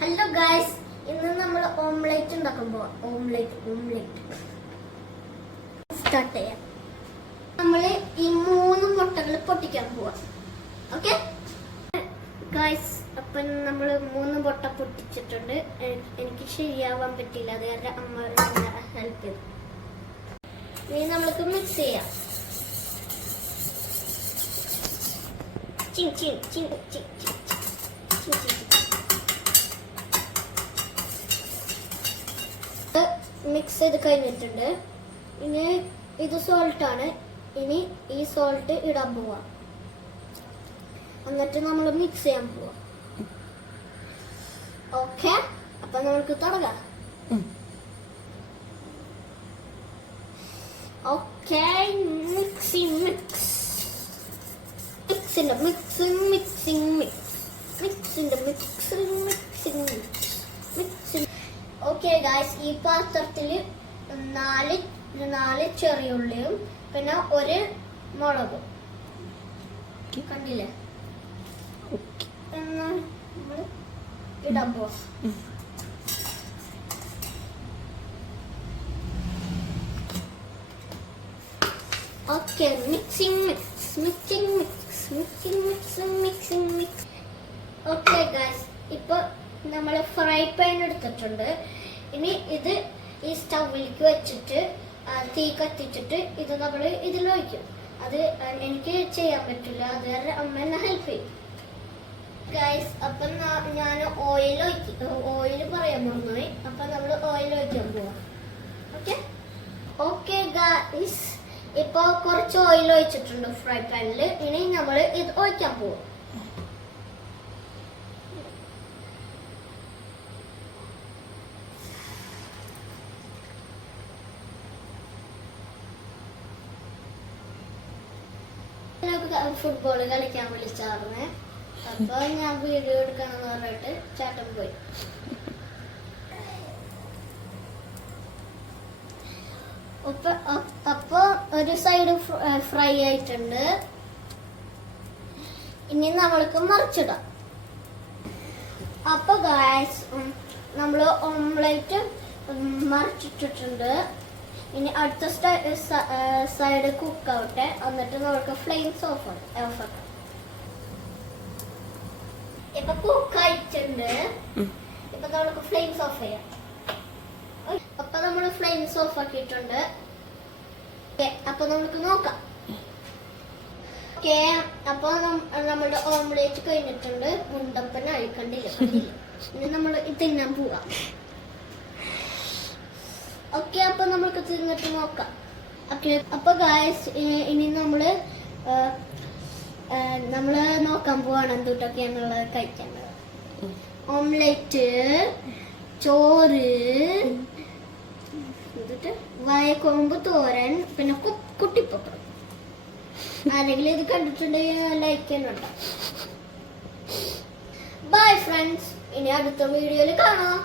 Hello guys, ഇന്ന് നമ്മൾ omelette ഉണ്ടാക്കാൻ പോവാം. ഓംലെറ്റ് സ്റ്റാർട്ട് ചെയ്യാം. നമ്മൾ ഈ 3 മുട്ടകൾ പൊട്ടിക്കാൻ പോവാം. ഓക്കെ ഗൈസ്, അപ്പം നമ്മൾ 3 മുട്ട പൊട്ടിച്ചിട്ടുണ്ട്. എനിക്ക് ശരിയാവാൻ പറ്റില്ല, അത് കാരണം അമ്മ ഹെൽപ്പ് ചെയ്തു. ഇനി നമ്മൾക്ക് മിക്സ് ചെയ്യാം. ചിങ് ചിങ് ചിങ് ചിങ് ചിങ് ചിങ് ചിങ്. മിക്സ് ചെയ്ത് കഴിഞ്ഞിട്ടുണ്ട്. ഇനി ഇത് സോൾട്ട് ആണ്. ഇനി ഈ സോൾട്ട് ഇടാൻ പോവാം. എന്നിട്ട് നമ്മൾ മിക്സ് ചെയ്യാൻ പോവാം. ഓക്കെ, അപ്പൊ നമുക്ക് തുടങ്ങാം. ഓക്കെ, മിക്സിംഗ് മിക്സ് മിക്സിന്റെ മിക്സിംഗ് മിക്സിംഗ് മിക്സ് മിക്സിന്റെ mixing mixing mix mixing. Okay guys, ഈ പാത്രത്തിൽ 4 ചെറിയ ഉള്ളിയും പിന്നെ 1 മുളകും കണ്ടില്ലേ നമ്മൾ ഇടാൻ പോവാം. Okay, mixing mix mixing mix mixing mixing mixing mix. Okay guys, ഇപ്പൊ നമ്മൾ ഫ്രൈ പാൻ എടുത്തിട്ടുണ്ട്. ഇനി ഇത് ഈ സ്റ്റൗവിലേക്ക് വെച്ചിട്ട് തീ കത്തിച്ചിട്ട് ഇത് നമ്മൾ ഇതിലൊഴിക്കും. അത് എനിക്ക് ചെയ്യാൻ പറ്റില്ല, അത് കാരണം അമ്മ എന്നെ ഹെൽപ്പ് ചെയ്യും. ഗൈസ്, അപ്പം ഞാൻ ഓയിൽ പറയാൻ മറന്നുപോയി. അപ്പൊ നമ്മൾ ഓയിൽ ഒഴിക്കാൻ പോവാം. ഓക്കെ ഓക്കെ ഗൈസ്, ഇപ്പൊ കുറച്ച് ഓയിൽ ഒഴിച്ചിട്ടുണ്ട് ഫ്രൈ പാനിൽ. ഇനി നമ്മൾ ഇത് ഒഴിക്കാൻ പോവാം. ഫുട്ബോൾ കളിക്കാൻ വിളിച്ചാർന്നേ. അപ്പൊ ഞാൻ വീഡിയോ എടുക്കണം പറഞ്ഞിട്ട് ചേട്ടൻ പോയി. അപ്പൊ ഒരു സൈഡ് ഫ്രൈ ആയിട്ടുണ്ട്. ഇനി നമ്മൾക്ക് മറിച്ചിടാം. അപ്പൊ ഗായ്സ്, നമ്മൾ ഓംലെറ്റ് മറിച്ചിട്ടിട്ടുണ്ട്. ഇനി അടുത്ത സൈഡ് കുക്ക് ആവട്ടെ, എന്നിട്ട് നമുക്ക് ഫ്ലെയിംസ് ഓഫ് ആക്കാം. ഇപ്പൊ കുക്ക് ആയിട്ടുണ്ട്. ഇപ്പൊ നമുക്ക് ഫ്ലെയിംസ് ഓഫ് ചെയ്യാം. അപ്പൊ നമ്മൾ ഫ്ലെയിംസ് ഓഫ് ആക്കിയിട്ടുണ്ട്. അപ്പൊ നമുക്ക് നോക്കാം. ഓക്കെ, അപ്പൊ നമ്മുടെ ഓംലെറ്റ് കഴിഞ്ഞിട്ടുണ്ട്. മുണ്ടപ്പന അഴിക്കണ്ടില്ല. ഇനി നമ്മൾ തിന്നാൻ പോവാം. ഓക്കെ, അപ്പൊ നമുക്ക് തിന്നിട്ട് നോക്കാം. ഓക്കെ, അപ്പൊ ഗായ്സ്, ഇനി നമ്മള് നോക്കാൻ പോവാണ് എന്തൊക്കെയാണുള്ളത് കഴിക്കാനുള്ളത്. ഓംലെറ്റ്, ചോറ്, എന്നിട്ട് വാഴക്കൊമ്പ് തോരൻ, പിന്നെ കുട്ടിപ്പപ്പടം. ആരെങ്കിലും ഇത് കണ്ടിട്ടുണ്ടെങ്കിൽ ലൈക്ക് ചെയ്യുന്നുണ്ടോ? ബൈ ഫ്രണ്ട്സ്, ഇനി അടുത്ത വീഡിയോയിൽ കാണാം.